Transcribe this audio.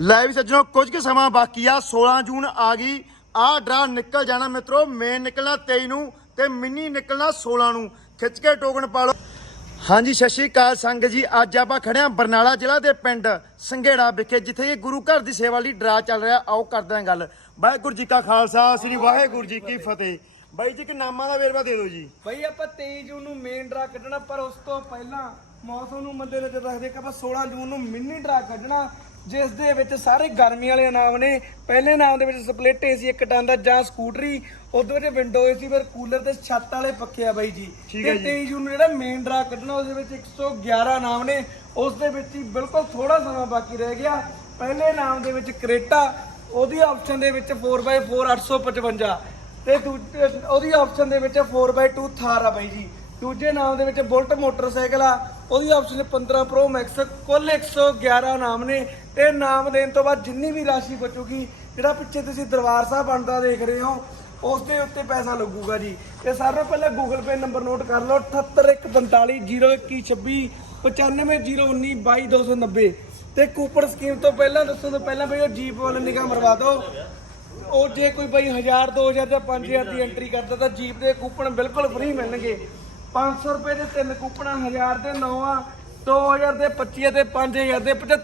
ਲੈ ਵੀ ਸੱਜਣੋ, ਕੁਝ ਕੁ ਸਮਾਂ ਬਾਕੀ ਆ 16 ਜੂਨ ਆ ਗਈ। ਆਹ ਡਰਾ ਨਿਕਲ ਜਾਣਾ ਮਿੱਤਰੋ ਮੇਨ ਨਿਕਲਣਾ 23 ਨੂੰ ਤੇ ਮਿੰਨੀ ਨਿਕਲਣਾ 16 ਨੂੰ। ਖਿੱਚ ਕੇ ਟੋਕਨ ਪਾ ਲਓ। ਹਾਂਜੀ, ਸਤਿ ਸ਼੍ਰੀ ਅਕਾਲ ਸੰਗ ਜੀ। ਅੱਜ ਆਪਾਂ ਖੜੇ ਹਾਂ ਬਰਨਾਲਾ ਜ਼ਿਲ੍ਹਾ ਦੇ ਪਿੰਡ ਸੰਘੇੜਾ ਵਿਖੇ, ਜਿੱਥੇ ਇਹ ਗੁਰੂ ਘਰ ਦੀ ਸੇਵਾ ਲਈ ਡਰਾ ਚੱਲ ਰਿਹਾ। ਆਓ ਕਰਦੇ ਹਾਂ ਗੱਲ। ਵਾਹਿਗੁਰੂ ਜੀ ਕਾ ਖਾਲਸਾ, ਸ੍ਰੀ ਵਾਹਿਗੁਰੂ ਜੀ ਕੀ ਫਤਿਹ। ਬਾਈ ਜੀ ਕਿ ਨਾਮਾਂ ਦਾ ਵੇਰਵਾ ਦੇ ਦਿਓ ਜੀ। ਬਈ, ਆਪਾਂ 23 ਜੂਨ ਨੂੰ ਮੇਨ ਡਰਾ ਕੱਢਣਾ, ਪਰ ਉਸ ਤੋਂ ਪਹਿਲਾਂ ਮੌਸਮ ਨੂੰ ਮੱਦੇ ਨਜ਼ਰ ਰੱਖਦੇ ਕਿ ਆਪਾਂ 16 ਜੂਨ ਨੂੰ ਮਿੰਨੀ ਡਰਾ ਕੱਢਣਾ। ਜਿਸ ਦੇ ਵਿੱਚ ਸਾਰੇ ਗਰਮੀ ਵਾਲੇ ਇਨਾਮ ਨੇ। ਪਹਿਲੇ ਨਾਮ ਦੇ ਵਿੱਚ ਸਪਲਿਟ ਏਸੀ ਇੱਕ ਟਨ ਦਾ ਜਾਂ ਸਕੂਟਰੀ ਉਹਦੇ ਵਿੱਚ ਵਿੰਡੋ ਏਸੀ ਫਿਰ ਕੂਲਰ ਤੇ ਛੱਤ ਵਾਲੇ ਪੱਖੇ ਆ ਬਾਈ ਜੀ। ਤੇ 23 ਜੂਨ ਨੂੰ ਜਿਹੜਾ ਮੇਨ ਡਰਾ ਕੱਢਣਾ ਉਸ ਦੇ ਵਿੱਚ 111 ਨਾਮ ਨੇ। ਉਸ ਦੇ ਵਿੱਚ ਹੀ ਬਿਲਕੁਲ ਥੋੜਾ ਸਮਾਂ ਬਾਕੀ ਰਹਿ ਗਿਆ। ਪਹਿਲੇ ਨਾਮ ਦੇ ਵਿੱਚ ਕਰੇਟਾ ਉਹਦੀ ਆਪਸ਼ਨ ਦੇ ਵਿੱਚ 4x4 855 ਤੇ ਦੂਜੇ ਉਹਦੀ ਆਪਸ਼ਨ ਦੇ ਵਿੱਚ 4x2 ਥਾਰ ਆ ਬਾਈ ਜੀ। ਦੂਜੇ ਨਾਮ ਦੇ ਵਿੱਚ ਬੁਲਟ ਮੋਟਰਸਾਈਕਲ ਆ। ਉਹਦੀ ਆਪਸ਼ਨ 15 ਪ੍ਰੋ ਮੈਕਸ ਕੁੱਲ 111 ਨਾਮ ਨੇ ਤੇ ਨਾਮ ਦੇਣ ਤੋਂ ਬਾਅਦ ਜਿੰਨੀ ਵੀ ਰਾਸ਼ੀ ਬਚੂਗੀ, ਜਿਹੜਾ ਪਿੱਛੇ ਤੁਸੀਂ ਦਰਬਾਰ ਸਾਹਿਬ ਬਣਦਾ ਦੇਖ ਰਹੇ ਹੋ, ਉਸ ਦੇ ਉੱਤੇ ਪੈਸਾ ਲੱਗੂਗਾ ਜੀ। ਤੇ ਸਾਰਿਆਂ ਤੋਂ ਪਹਿਲਾਂ ਗੂਗਲ ਪੇ ਨੰਬਰ ਨੋਟ ਕਰ ਲਓ 7814502126 9501922290 ਤੇ ਕੂਪਨ ਸਕੀਮ ਤੋਂ ਪਹਿਲਾਂ ਦੱਸੋ ਤੋਂ ਪਹਿਲਾਂ ਬਈ ਉਹ ਜੀਪ ਵਾਲੇ ਨਿਗਾਹ ਮਰਵਾ ਦਿਓ। ਉਹ ਜੇ ਕੋਈ ਬਈ 1000 2000 ਜਾਂ 5000 ਦੀ ਐਂਟਰੀ ਕਰਦਾ ਤਾਂ ਜੀਪ ਦੇ ਕੂਪਨ ਬਿਲਕੁਲ ਫ੍ਰੀ ਮਿਲਣਗੇ। 500 ਰੁਪਏ ਦੇ ਤਿੰਨ ਕੂਪਨ 1000 ਦੇ 9 ਆ 2000 ਦੇ 25 ਤੇ 5000 ਦੇ 75